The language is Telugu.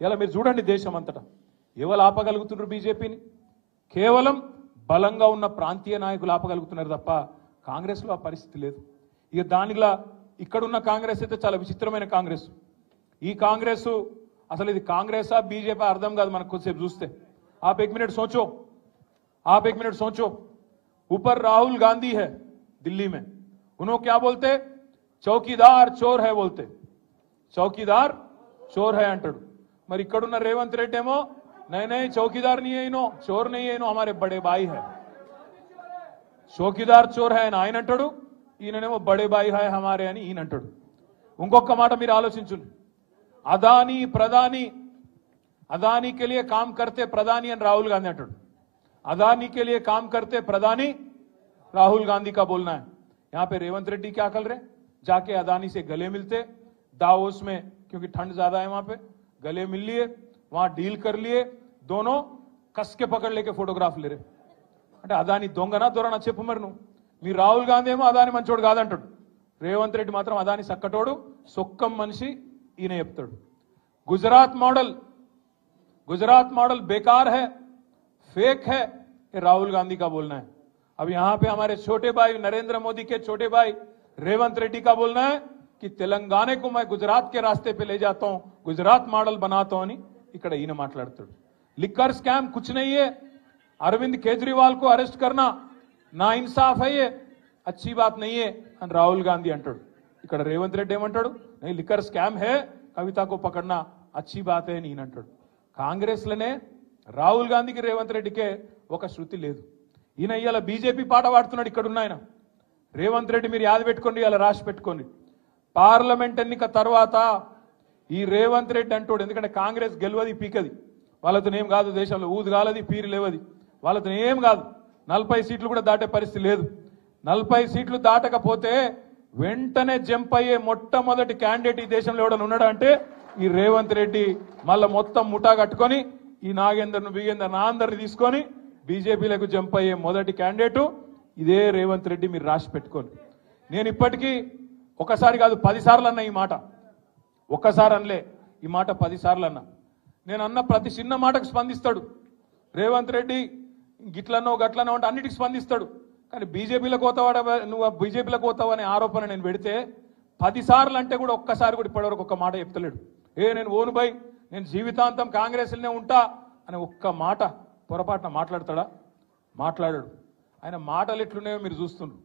ఇలా మీరు చూడండి దేశం అంతటా ఎవరు ఆపగలుగుతున్నారు బీజేపీని? కేవలం బలంగా ఉన్న ప్రాంతీయ నాయకులు ఆపగలుగుతున్నారు తప్ప కాంగ్రెస్లో ఆ పరిస్థితి లేదు. ఇక దానిలా ఇక్కడున్న కాంగ్రెస్ అయితే చాలా విచిత్రమైన కాంగ్రెస్. ఈ కాంగ్రెస్ అసలు ఇది కాంగ్రెసా బీజేపీ అర్థం కాదు మనకు కొద్దిసేపు చూస్తే. आप एक मिनट सोचो ऊपर राहुल गांधी है दिल्ली में, उन्होंने क्या बोलते? चौकीदार चोर है बोलते, चौकीदार चोर है अंटाడు. మరి ఇక్కడున్న రేవంత్ రెడ్డి ఏమో नहीं चौकीदार नहीं है इनो, चोर नहीं है इनो, हमारे बड़े भाई है. चौकीदार चोर है అని ఆయన అంటాడు, ఈయననేమో బడే బాయి है हमारे అని ఈయన అంటాడు. ఇంకొక మాట మీరు ఆలోచించండి, అదానీ ప్రధాని, अदानी के लिए काम करते प्रधानी और राहुल गांधी अंटाడు. अदानी के लिए काम करते प्रधानी राहुल गांधी का बोलना है. यहां पे रेवंत रेड्डी क्या कर रहे? जाके अदानी से गले मिलते दावोस में, क्योंकि ठंड ज्यादा है वहां पे, गले मिल लिए, वहां डील कर लिए, दोनों कस के पकड़ लेके फोटोग्राफ ले रहे. అంటే అదాని దొంగనా దొరనా చెప్పు మరి నువ్వు. మీ రాహుల్ గాంధీ ఏమో అదాని మంచోడు కాదంటాడు, రేవంత్ రెడ్డి మాత్రం అదాని సక్కటోడు సొక్కం మనిషి ఈయన చెప్తాడు. गुजरात मॉडल बेकार है, फेक है, ये राहुल गांधी का बोलना है. अब यहां पे हमारे छोटे भाई नरेंद्र मोदी के छोटे भाई रेवंत रेड्डी का बोलना है कि तेलंगाना को मैं गुजरात के रास्ते पे ले जाता हूं, गुजरात मॉडल बनाता हूं అని ఇక్కడ ఈయన మాట్లాడుతాడు. लिकर स्कैम कुछ नहीं है, अरविंद केजरीवाल को अरेस्ट करना ना इंसाफ है, ये अच्छी बात नहीं है అని రాహుల్ గాంధీ అంటాడు. ఇక్కడ రేవంత్ రెడ్డి ఏమంటాడు? नहीं लिकर स्कैम है, कविता को पकड़ना अच्छी बात है అని ఈయన అంటాడు. కాంగ్రెస్లోనే రాహుల్ గాంధీకి రేవంత్ రెడ్డికే ఒక శృతి లేదు. ఈయన ఇవాళ బీజేపీ పాట పాడుతున్నాడు. ఇక్కడ ఉన్న ఆయన రేవంత్ రెడ్డి మీరు యాద పెట్టుకోండి, ఇలా రాసి పెట్టుకోండి. పార్లమెంట్ ఎన్నిక తర్వాత ఈ రేవంత్ రెడ్డి అంటాడు, ఎందుకంటే కాంగ్రెస్ గెలవది పీకది, వాళ్ళతో ఏం కాదు, దేశంలో ఊదు కాలది పీరు లేవది, వాళ్ళతో ఏం కాదు. 40 సీట్లు కూడా దాటే పరిస్థితి లేదు. 40 సీట్లు దాటకపోతే వెంటనే జంప్ అయ్యే మొట్టమొదటి క్యాండిడేట్ ఈ దేశంలో ఎవడన్నా ఉన్నాడా అంటే ఈ రేవంత్ రెడ్డి. మళ్ళా మొత్తం ముఠా కట్టుకొని ఈ నాగేందర్ను బిగేందర్ నా అందరిని తీసుకొని బీజేపీలకు జంప్ అయ్యే మొదటి క్యాండిడేట్ ఇదే రేవంత్ రెడ్డి. మీరు రాసి పెట్టుకోండి. నేను ఇప్పటికీ ఒకసారి కాదు 10 సార్లు అన్నా ఈ మాట, ఒక్కసారి అనలే ఈ మాట 10 సార్లు అన్నా. నేను అన్న ప్రతి చిన్న మాటకు స్పందిస్తాడు రేవంత్ రెడ్డి. గిట్లనో గట్లనో అంటే అన్నిటికి స్పందిస్తాడు. కానీ బీజేపీలకు పోతావాడ, నువ్వు బీజేపీలకు పోతావు అనే ఆరోపణ నేను పెడితే 10 సార్లు అంటే కూడా ఒక్కసారి కూడా ఇప్పటివరకు ఒక్క మాట చెప్తలేడు. నేను ఓను బై, నేను జీవితాంతం కాంగ్రెస్లోనే ఉంటా అని ఒక్క మాట పొరపాటున మాట్లాడతాడా? మాట్లాడాడు. ఆయన మాటలు ఎట్లున్నాయో మీరు చూస్తున్నారు.